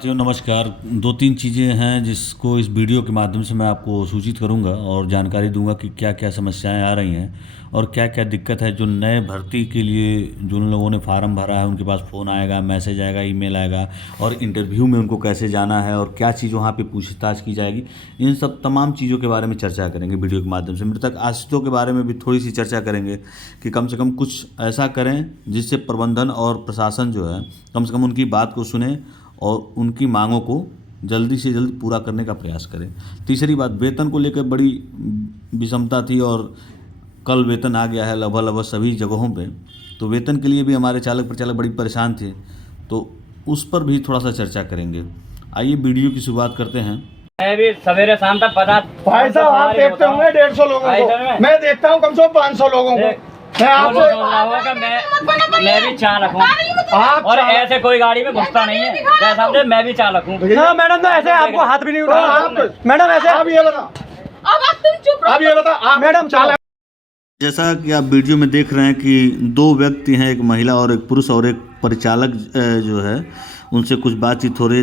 साथियों नमस्कार। दो तीन चीज़ें हैं जिसको इस वीडियो के माध्यम से मैं आपको सूचित करूंगा और जानकारी दूंगा कि क्या क्या समस्याएं आ रही हैं और क्या क्या दिक्कत है। जो नए भर्ती के लिए जो उन लोगों ने फार्म भरा है उनके पास फ़ोन आएगा, मैसेज आएगा, ईमेल आएगा और इंटरव्यू में उनको कैसे जाना है और क्या चीज़ वहाँ पे पूछताछ की जाएगी, इन सब तमाम चीज़ों के बारे में चर्चा करेंगे वीडियो के माध्यम से। मृतक आश्रितों के बारे में भी थोड़ी सी चर्चा करेंगे कि कम से कम कुछ ऐसा करें जिससे प्रबंधन और प्रशासन जो है कम से कम उनकी बात को सुने और उनकी मांगों को जल्दी से जल्द पूरा करने का प्रयास करें। तीसरी बात, वेतन को लेकर बड़ी विषमता थी और कल वेतन आ गया है लगभग सभी जगहों पे, तो वेतन के लिए भी हमारे चालक प्रचालक बड़ी परेशान थे, तो उस पर भी थोड़ा सा चर्चा करेंगे। आइए वीडियो की शुरुआत करते हैं। मैं भी सवेरे शाम तक पता भाई साहब आप देखते होंगे 150 लोगों को, मैं देखता हूँ कम से कम 500 लोगों को। मैं आपसे मैं भी चालक हूँ और ऐसे कोई गाड़ी में घुसता नहीं है। जैसा समझे मैं भी चालक हूँ। मैडम तो ऐसे आपको हाथ भी नहीं उठाया। मैडम ऐसे आप ये बता, अब तुम चुप रहो। आप ये बता, मैडम चालक। जैसा कि आप वीडियो में देख रहे हैं कि दो व्यक्ति हैं, एक महिला और एक पुरुष, और एक परिचालक जो है उनसे कुछ बातचीत हो रही,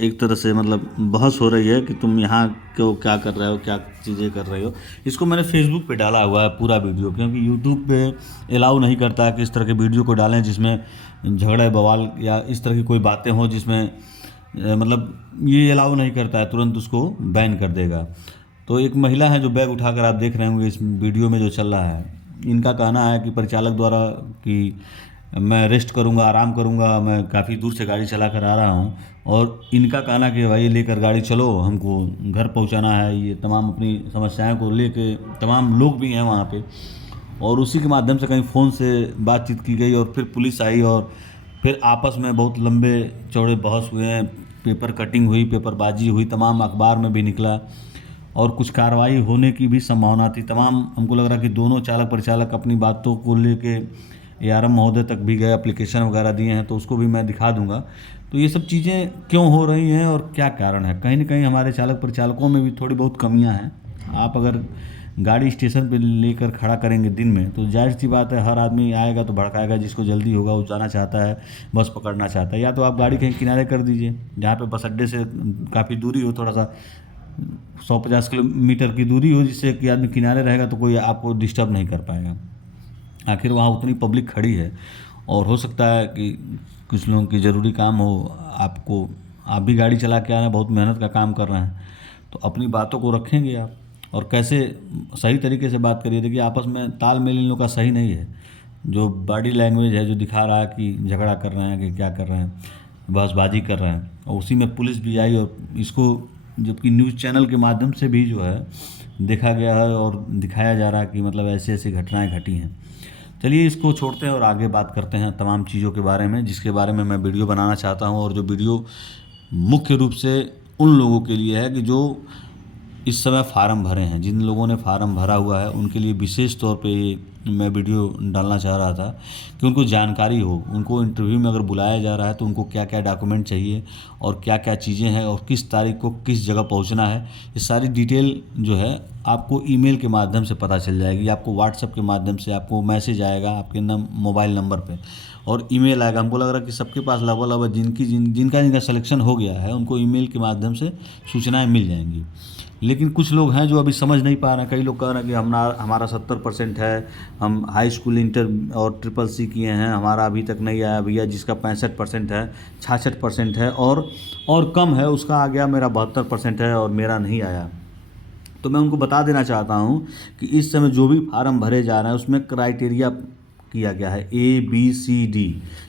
एक तरह से मतलब बहस हो रही है कि तुम यहाँ क्यों, क्या कर रहे हो, क्या चीज़ें कर रहे हो। इसको मैंने फेसबुक पे डाला हुआ है पूरा वीडियो, क्योंकि यूट्यूब पे अलाउ नहीं करता है कि इस तरह के वीडियो को डालें जिसमें झगड़ा बवाल या इस तरह की कोई बातें हों जिसमें मतलब ये अलाउ नहीं करता है, तुरंत उसको बैन कर देगा। तो एक महिला है जो बैग उठाकर आप देख रहे होंगे इस वीडियो में जो चल रहा है, इनका कहना है कि परिचालक द्वारा कि मैं रेस्ट करूंगा, आराम करूंगा, मैं काफ़ी दूर से गाड़ी चला कर आ रहा हूं, और इनका कहना कि भाई लेकर गाड़ी चलो, हमको घर पहुंचाना है। ये तमाम अपनी समस्याओं को लेके तमाम लोग भी हैं वहाँ पे, और उसी के माध्यम से कहीं फ़ोन से बातचीत की गई और फिर पुलिस आई और फिर आपस में बहुत लंबे चौड़े बहस हुए हैं, पेपर कटिंग हुई, पेपरबाजी हुई, तमाम अखबार में भी निकला और कुछ कार्रवाई होने की भी संभावना थी। तमाम हमको लग रहा कि दोनों चालक परिचालक अपनी बातों को लेके ARM महोदय तक भी गए, एप्लीकेशन वगैरह दिए हैं, तो उसको भी मैं दिखा दूंगा। तो ये सब चीज़ें क्यों हो रही हैं और क्या कारण है, कहीं ना कहीं हमारे चालक परिचालकों में भी थोड़ी बहुत कमियां हैं। आप अगर गाड़ी स्टेशन पे लेकर खड़ा करेंगे दिन में, तो जाहिर सी बात है हर आदमी आएगा तो भड़काएगा, जिसको जल्दी होगा वो जाना चाहता है, बस पकड़ना चाहता है। या तो आप गाड़ी कहीं किनारे कर दीजिए जहाँ पे बस अड्डे से काफ़ी दूरी हो, थोड़ा सा 150 किलोमीटर की दूरी हो, जिससे कि आदमी किनारे रहेगा तो कोई आपको डिस्टर्ब नहीं कर पाएगा। आखिर वहाँ उतनी पब्लिक खड़ी है और हो सकता है कि कुछ लोगों की ज़रूरी काम हो, आपको आप भी गाड़ी चला के आना, बहुत मेहनत का काम कर रहे हैं, तो अपनी बातों को रखेंगे आप और कैसे सही तरीके से बात करिए। देखिए आपस में तालमेल इन लोगों का सही नहीं है। जो बॉडी लैंग्वेज है जो दिखा रहा है कि झगड़ा कर रहे हैं कि क्या कर रहे हैं, बहसबाजी कर रहे हैं, और उसी में पुलिस भी आई और इसको जबकि न्यूज़ चैनल के माध्यम से भी जो है देखा गया है और दिखाया जा रहा है कि मतलब ऐसे ऐसी घटनाएं घटी हैं। चलिए इसको छोड़ते हैं और आगे बात करते हैं तमाम चीज़ों के बारे में जिसके बारे में मैं वीडियो बनाना चाहता हूं, और जो वीडियो मुख्य रूप से उन लोगों के लिए है कि जो इस समय फार्म भरे हैं। जिन लोगों ने फार्म भरा हुआ है उनके लिए विशेष तौर पे मैं वीडियो डालना चाह रहा था कि उनको जानकारी हो, उनको इंटरव्यू में अगर बुलाया जा रहा है तो उनको क्या क्या डॉक्यूमेंट चाहिए और क्या क्या चीज़ें हैं और किस तारीख को किस जगह पहुंचना है। ये सारी डिटेल जो है आपको ईमेल के माध्यम से पता चल जाएगी, आपको व्हाट्सएप के माध्यम से आपको मैसेज आएगा आपके मोबाइल नंबर पर और ईमेल आएगा। हमको लग रहा है कि सबके पास लगभग जिनका सिलेक्शन हो गया है उनको ईमेल के माध्यम से सूचनाएँ मिल जाएंगी। लेकिन कुछ लोग हैं जो अभी समझ नहीं पा रहे हैं। कई लोग कह रहे हैं कि हमारा 70% है, हम हाई स्कूल इंटर और SSC किए हैं, हमारा अभी तक नहीं आया भैया। जिसका 65% है, 66% है और कम है, उसका आ गया, मेरा 72% है और मेरा नहीं आया। तो मैं उनको बता देना चाहता हूँ कि इस समय जो भी फार्म भरे जा रहे हैं उसमें क्राइटेरिया किया गया है ABCD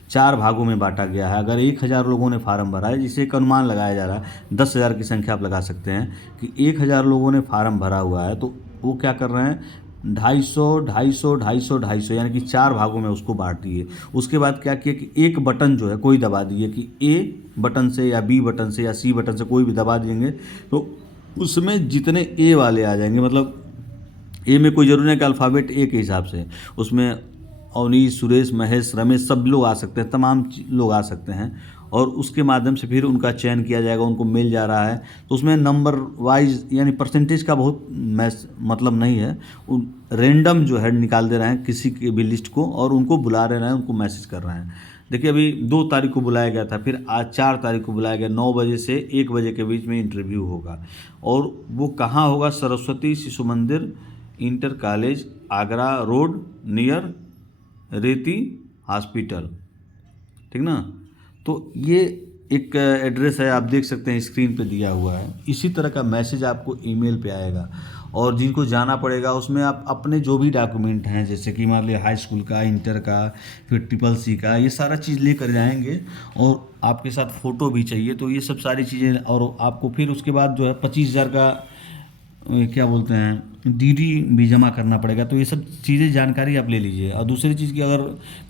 4 भागों में बांटा गया है। अगर 1000 लोगों ने फार्म भरा है, जिसे एक अनुमान लगाया जा रहा है, 10,000 की संख्या आप लगा सकते हैं कि 1000 लोगों ने फार्म भरा हुआ है, तो वो क्या कर रहे हैं 250, 250, 250, 250 यानी कि 4 भागों में उसको बांट दिए। उसके बाद क्या किया कि एक बटन जो है कोई दबा दिए कि A बटन से या B बटन से या C बटन से कोई भी दबा देंगे तो उसमें जितने A वाले आ जाएंगे, मतलब A में कोई ज़रूरी नहीं कि अल्फ़ाबेट A के हिसाब से, उसमें अवनीश, सुरेश, महेश, रमेश सब लोग आ सकते हैं, तमाम लोग आ सकते हैं, और उसके माध्यम से फिर उनका चयन किया जाएगा, उनको मिल जा रहा है। तो उसमें नंबर वाइज यानी परसेंटेज का बहुत मतलब नहीं है, रेंडम जो है निकाल दे रहे हैं किसी की भी लिस्ट को और उनको बुला रहे हैं, उनको मैसेज कर रहे हैं। देखिए अभी 2 तारीख को बुलाया गया था, फिर आज 4 तारीख को बुलाया गया। 9 बजे से 1 बजे के बीच में इंटरव्यू होगा और वो कहाँ होगा? सरस्वती शिशु मंदिर inter college, Agra road, near रेती हॉस्पिटल, ठीक ना। तो ये एक एड्रेस है, आप देख सकते हैं स्क्रीन पे दिया हुआ है। इसी तरह का मैसेज आपको ईमेल पे आएगा और जिनको जाना पड़ेगा उसमें आप अपने जो भी डॉक्यूमेंट हैं, जैसे कि मान लीजिए हाई स्कूल का, इंटर का, फिर SSC का, ये सारा चीज़ लेकर जाएंगे और आपके साथ फ़ोटो भी चाहिए। तो ये सब सारी चीज़ें, और आपको फिर उसके बाद जो है 25,000 का क्या बोलते हैं DD भी जमा करना पड़ेगा। तो ये सब चीज़ें जानकारी आप ले लीजिए। और दूसरी चीज़ की, अगर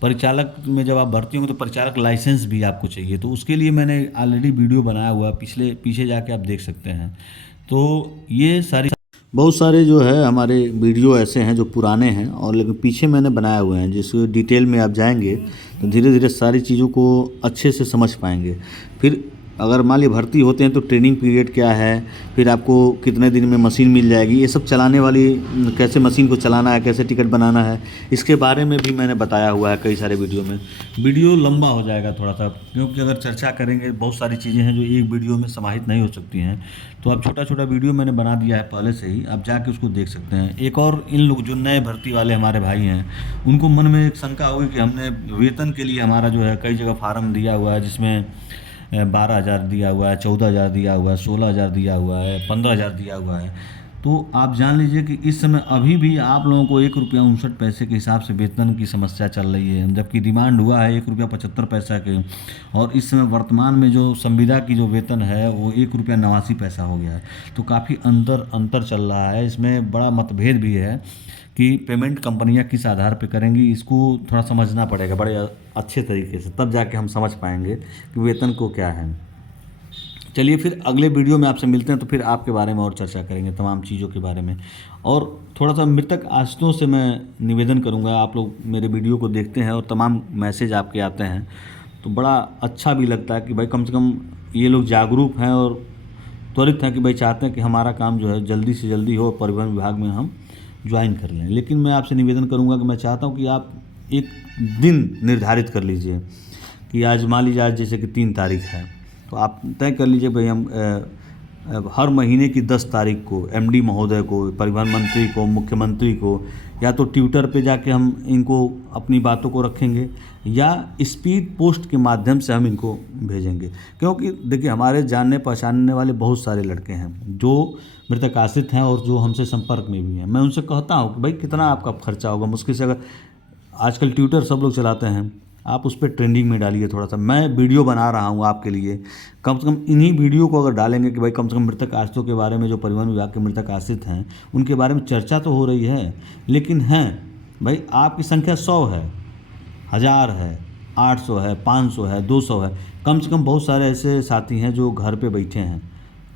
परिचालक में जब आप भर्ती होंगे तो परिचालक लाइसेंस भी आपको चाहिए। तो उसके लिए मैंने ऑलरेडी वीडियो बनाया हुआ है, पीछे जाके आप देख सकते हैं। तो ये सारी बहुत सारे जो है हमारे वीडियो ऐसे हैं जो पुराने हैं और लेकिन पीछे मैंने बनाए हुए हैं, जिसको डिटेल में आप जाएंगे तो धीरे धीरे सारी चीज़ों को अच्छे से समझ पाएंगे। फिर अगर मान लीजिए भर्ती होते हैं तो ट्रेनिंग पीरियड क्या है, फिर आपको कितने दिन में मशीन मिल जाएगी, ये सब चलाने वाली, कैसे मशीन को चलाना है, कैसे टिकट बनाना है, इसके बारे में भी मैंने बताया हुआ है कई सारे वीडियो में। वीडियो लंबा हो जाएगा थोड़ा सा, क्योंकि अगर चर्चा करेंगे बहुत सारी चीज़ें हैं जो एक वीडियो में समाहित नहीं हो सकती हैं। तो अब छोटा छोटा वीडियो मैंने बना दिया है पहले से ही, आप जाके उसको देख सकते हैं। एक और इन लोग जो नए भर्ती वाले हमारे भाई हैं, उनको मन में एक शंका होगी कि हमने वेतन के लिए हमारा जो है कई जगह फार्म दिया हुआ है, जिसमें 12,000 दिया हुआ है, 14,000 दिया हुआ है, 16,000 दिया हुआ है, 15,000 दिया हुआ है। तो आप जान लीजिए कि इस समय अभी भी आप लोगों को ₹1.59 के हिसाब से वेतन की समस्या चल रही है, जबकि डिमांड हुआ है ₹1.75 के। और इस समय वर्तमान में जो संविदा की जो वेतन है वो ₹1.89 हो गया है। तो काफ़ी अंतर चल रहा है। इसमें बड़ा मतभेद भी है कि पेमेंट कंपनियां किस आधार पे करेंगी, इसको थोड़ा समझना पड़ेगा बड़े अच्छे तरीके से, तब जाके हम समझ पाएंगे कि वेतन को क्या है। चलिए फिर अगले वीडियो में आपसे मिलते हैं, तो फिर आपके बारे में और चर्चा करेंगे, तमाम चीज़ों के बारे में। और थोड़ा सा मृतक आश्रितों से मैं निवेदन करूंगा, आप लोग मेरे वीडियो को देखते हैं और तमाम मैसेज आपके आते हैं तो बड़ा अच्छा भी लगता है कि भाई कम से कम ये लोग जागरूक हैं और त्वरित हैं कि भाई चाहते हैं कि हमारा काम जो है जल्दी से जल्दी हो, परिवहन विभाग में हम ज्वाइन कर लें। लेकिन मैं आपसे निवेदन करूंगा कि मैं चाहता हूं कि आप एक दिन निर्धारित कर लीजिए कि आज मान लीजिए आज जैसे कि 3 तारीख है, तो आप तय कर लीजिए भाई हम हर महीने की 10 तारीख को MD महोदय को, परिवहन मंत्री को, मुख्यमंत्री को, या तो ट्विटर पे जाके हम इनको अपनी बातों को रखेंगे या स्पीड पोस्ट के माध्यम से हम इनको भेजेंगे। क्योंकि देखिए हमारे जानने पहचानने वाले बहुत सारे लड़के हैं जो मृतक आश्रित हैं और जो हमसे संपर्क में भी हैं। मैं उनसे कहता हूं कि भाई कितना आपका खर्चा होगा, मुश्किल से, अगर आजकल ट्विटर सब लोग चलाते हैं, आप उस पर ट्रेंडिंग में डालिए थोड़ा सा। मैं वीडियो बना रहा हूँ आपके लिए, कम से कम इन्हीं वीडियो को अगर डालेंगे कि भाई कम से कम मृतक आश्रितों के बारे में, जो परिवहन विभाग के मृतक आश्रित हैं उनके बारे में चर्चा तो हो रही है, लेकिन हैं भाई आपकी संख्या 100 है, 1000 है, 800 है, 500 है, 200 है, कम से कम बहुत सारे ऐसे साथी हैं जो घर पे बैठे हैं।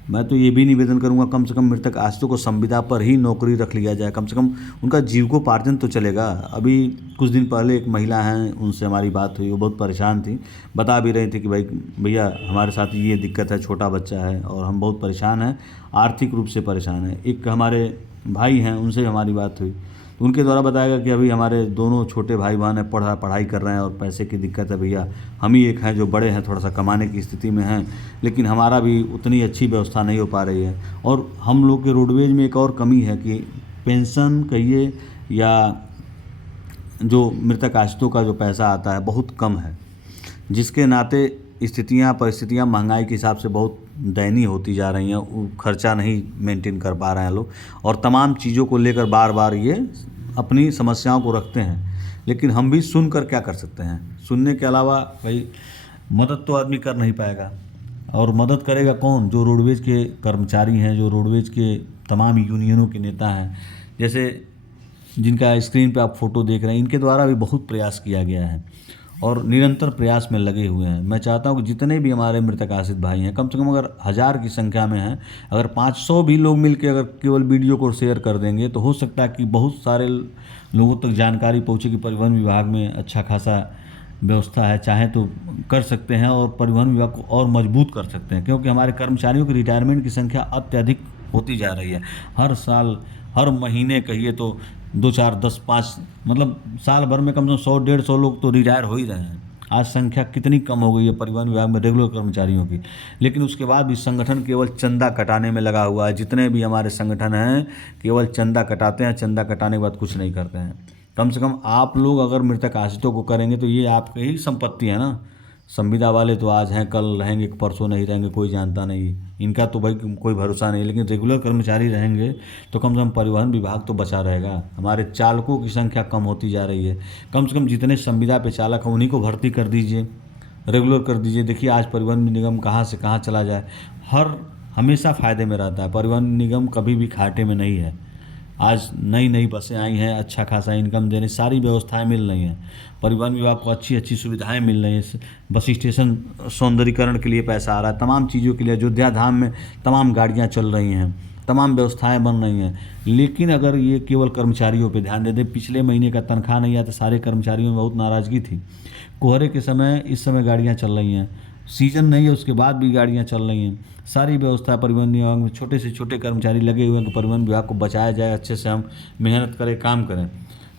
मैं तो ये भी निवेदन करूंगा कम से कम मृतक आश्रितों को संविदा पर ही नौकरी रख लिया जाए, कम से कम उनका जीविकोपार्जन तो चलेगा। अभी कुछ दिन पहले एक महिला हैं, उनसे हमारी बात हुई, वो बहुत परेशान थी, बता भी रही थी कि भाई भैया हमारे साथ ये दिक्कत है, छोटा बच्चा है और हम बहुत परेशान हैं, आर्थिक रूप से परेशान हैं। एक हमारे भाई हैं, उनसे हमारी बात हुई तो उनके द्वारा बताया गया कि अभी हमारे दोनों छोटे भाई बहन हैं, पढ़ाई कर रहे हैं और पैसे की दिक्कत है भैया, हम ही एक हैं जो बड़े हैं, थोड़ा सा कमाने की स्थिति में हैं, लेकिन हमारा भी उतनी अच्छी व्यवस्था नहीं हो पा रही है। और हम लोग के रोडवेज में एक और कमी है कि पेंशन कहिए या जो मृतक आश्रितों का जो पैसा आता है बहुत कम है, जिसके नाते परिस्थितियाँ महंगाई के हिसाब से बहुत दयनीय होती जा रही हैं। खर्चा नहीं मेंटेन कर पा रहे हैं लोग और तमाम चीज़ों को लेकर बार बार ये अपनी समस्याओं को रखते हैं। लेकिन हम भी सुनकर क्या कर सकते हैं, सुनने के अलावा भाई मदद तो आदमी कर नहीं पाएगा। और मदद करेगा कौन? जो रोडवेज के कर्मचारी हैं, जो रोडवेज के तमाम यूनियनों के नेता हैं, जैसे जिनका स्क्रीन पे आप फ़ोटो देख रहे हैं, इनके द्वारा भी बहुत प्रयास किया गया है और निरंतर प्रयास में लगे हुए हैं। मैं चाहता हूं कि जितने भी हमारे मृतक आश्रित भाई हैं, कम से कम अगर 1000 की संख्या में हैं, अगर 500 भी लोग मिलकर अगर केवल वीडियो को शेयर कर देंगे तो हो सकता है कि बहुत सारे लोगों तक जानकारी पहुंचे कि परिवहन विभाग में अच्छा खासा व्यवस्था है, चाहे तो कर सकते हैं और परिवहन विभाग को और मजबूत कर सकते हैं। क्योंकि हमारे कर्मचारियों की रिटायरमेंट की संख्या अत्यधिक होती जा रही है। हर साल, हर महीने कहिए तो 2, 4, 10, 5, मतलब साल भर में कम से कम 100-150 लोग तो रिटायर हो ही रहे हैं। आज संख्या कितनी कम हो गई है परिवहन विभाग में रेगुलर कर्मचारियों की, लेकिन उसके बाद भी संगठन केवल चंदा कटाने में लगा हुआ है। जितने भी हमारे संगठन हैं केवल चंदा कटाते हैं, चंदा कटाने के बाद कुछ नहीं करते हैं। कम से कम आप लोग अगर मृतक आश्रितों को करेंगे तो ये आपकी ही संपत्ति है ना। संविदा वाले तो आज हैं, कल रहेंगे, परसों नहीं रहेंगे, कोई जानता नहीं, इनका तो भाई कोई भरोसा नहीं। लेकिन रेगुलर कर्मचारी रहेंगे तो कम से कम परिवहन विभाग तो बचा रहेगा। हमारे चालकों की संख्या कम होती जा रही है। कम से कम जितने संविदा पे चालक हैं उन्हीं को भर्ती कर दीजिए, रेगुलर कर दीजिए। देखिए आज परिवहन निगम कहाँ से कहाँ चला जाए, हमेशा फ़ायदे में रहता है। परिवहन निगम कभी भी घाटे में नहीं है। आज नई नई बसें आई हैं, अच्छा खासा इनकम देने, सारी व्यवस्थाएं मिल रही हैं। परिवहन विभाग को अच्छी अच्छी सुविधाएं मिल रही हैं। बस स्टेशन सौंदर्यीकरण के लिए पैसा आ रहा है, तमाम चीज़ों के लिए अयोध्या धाम में तमाम गाड़ियां चल रही हैं, तमाम व्यवस्थाएं बन रही हैं। लेकिन अगर ये केवल कर्मचारियों पे ध्यान दे दे, पिछले महीने का तनख्वाह नहीं आया तो सारे कर्मचारियों में बहुत नाराज़गी थी। कोहरे के समय इस समय गाड़ियाँ चल रही हैं, सीजन नहीं है उसके बाद भी गाड़ियाँ चल रही हैं। सारी व्यवस्था परिवहन विभाग में छोटे से छोटे कर्मचारी लगे हुए हैं कि परिवहन विभाग को बचाया जाए, अच्छे से हम मेहनत करें, काम करें।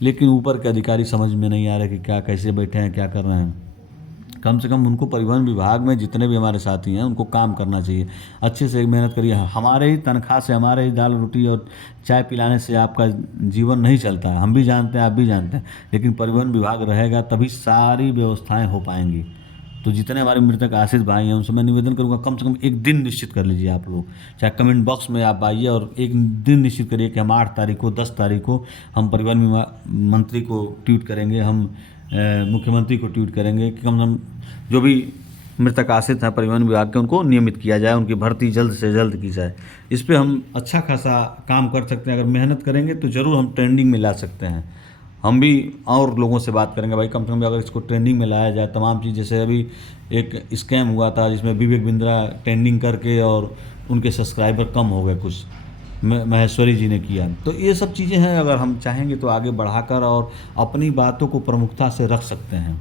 लेकिन ऊपर के अधिकारी समझ में नहीं आ रहे कि क्या कैसे बैठे हैं, क्या कर रहे हैं। कम से कम उनको परिवहन विभाग में जितने भी हमारे साथी हैं उनको काम करना चाहिए, अच्छे से मेहनत करिए। हमारे ही तनख्वाह से, हमारे ही दाल रोटी और चाय पिलाने से आपका जीवन नहीं चलता है, हम भी जानते हैं, आप भी जानते हैं। लेकिन परिवहन विभाग रहेगा तभी सारी व्यवस्थाएँ हो पाएंगी। तो जितने हमारे मृतक आश्रित भाई हैं उनसे मैं निवेदन करूंगा कम से कम एक दिन निश्चित कर लीजिए आप लोग, चाहे कमेंट बॉक्स में आप आइए और एक दिन निश्चित करिए कि हम 8 तारीख को, 10 तारीख को हम परिवहन मंत्री को ट्वीट करेंगे, हम मुख्यमंत्री को ट्वीट करेंगे कि कम से कम जो भी मृतक आश्रित हैं परिवहन विभाग के उनको नियमित किया जाए, उनकी भर्ती जल्द से जल्द की जाए। इस पर हम अच्छा खासा काम कर सकते हैं। अगर मेहनत करेंगे तो ज़रूर हम ट्रेंडिंग में ला सकते हैं। हम भी और लोगों से बात करेंगे भाई कम से कम अगर इसको ट्रेंडिंग में लाया जाए तमाम चीज़। जैसे अभी एक स्कैम हुआ था जिसमें विवेक बिंद्रा ट्रेंडिंग करके और उनके सब्सक्राइबर कम हो गए, कुछ महेश्वरी जी ने किया। तो ये सब चीज़ें हैं, अगर हम चाहेंगे तो आगे बढ़ाकर और अपनी बातों को प्रमुखता से रख सकते हैं।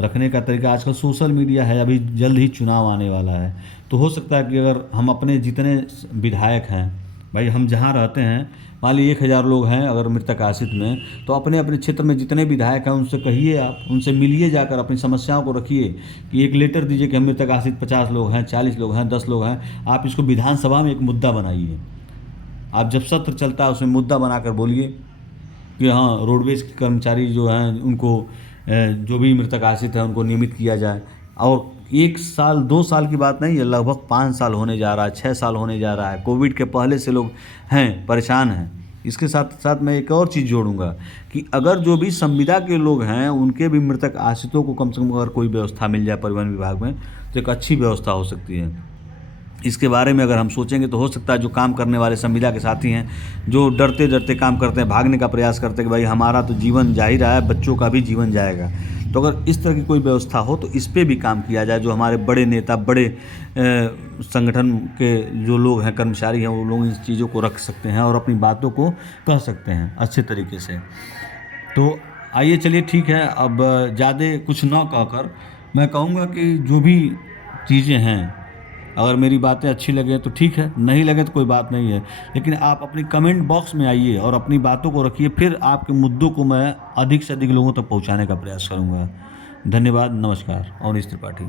रखने का तरीका आजकल सोशल मीडिया है, अभी जल्द ही चुनाव आने वाला है, तो हो सकता है कि अगर हम अपने जितने विधायक हैं, भाई हम जहाँ रहते हैं मान लीजिए 1000 लोग हैं अगर मृतक आश्रित में, तो अपने अपने क्षेत्र में जितने विधायक हैं उनसे कहिए, आप उनसे मिलिए, जाकर अपनी समस्याओं को रखिए कि एक लेटर दीजिए कि हम मृतक आश्रित 50 लोग हैं, 40 लोग हैं, 10 लोग हैं। आप इसको विधानसभा में एक मुद्दा बनाइए। आप जब सत्र चलता है उसमें मुद्दा बनाकर बोलिए कि हाँ रोडवेज के कर्मचारी जो हैं उनको जो भी मृतक आश्रित हैं उनको नियमित किया जाए। और 1 साल 2 साल की बात नहीं है, लगभग 5 साल होने जा रहा है, 6 साल होने जा रहा है। कोविड के पहले से लोग हैं, परेशान हैं। इसके साथ साथ मैं एक और चीज़ जोड़ूंगा कि अगर जो भी संविदा के लोग हैं उनके भी मृतक आश्रितों को कम से कम अगर कोई व्यवस्था मिल जाए परिवहन विभाग में तो एक अच्छी व्यवस्था हो सकती है। इसके बारे में अगर हम सोचेंगे तो हो सकता है जो काम करने वाले संविदा के साथी हैं, जो डरते डरते काम करते हैं, भागने का प्रयास करते हैं कि भाई हमारा तो जीवन जा ही रहा है, बच्चों का भी जीवन जाएगा, तो अगर इस तरह की कोई व्यवस्था हो तो इस पर भी काम किया जाए। जो हमारे बड़े नेता, बड़े संगठन के जो लोग हैं, कर्मचारी हैं, वो लोग इन चीज़ों को रख सकते हैं और अपनी बातों को कह सकते हैं अच्छे तरीके से। तो आइए चलिए ठीक है, अब ज़्यादा कुछ ना कहकर मैं कहूँगा कि जो भी चीज़ें हैं, अगर मेरी बातें अच्छी लगे तो ठीक है, नहीं लगे तो कोई बात नहीं है। लेकिन आप अपनी कमेंट बॉक्स में आइए और अपनी बातों को रखिए, फिर आपके मुद्दों को मैं अधिक से अधिक लोगों तक पहुंचाने का प्रयास करूंगा। धन्यवाद, नमस्कार। अवनीश त्रिपाठी।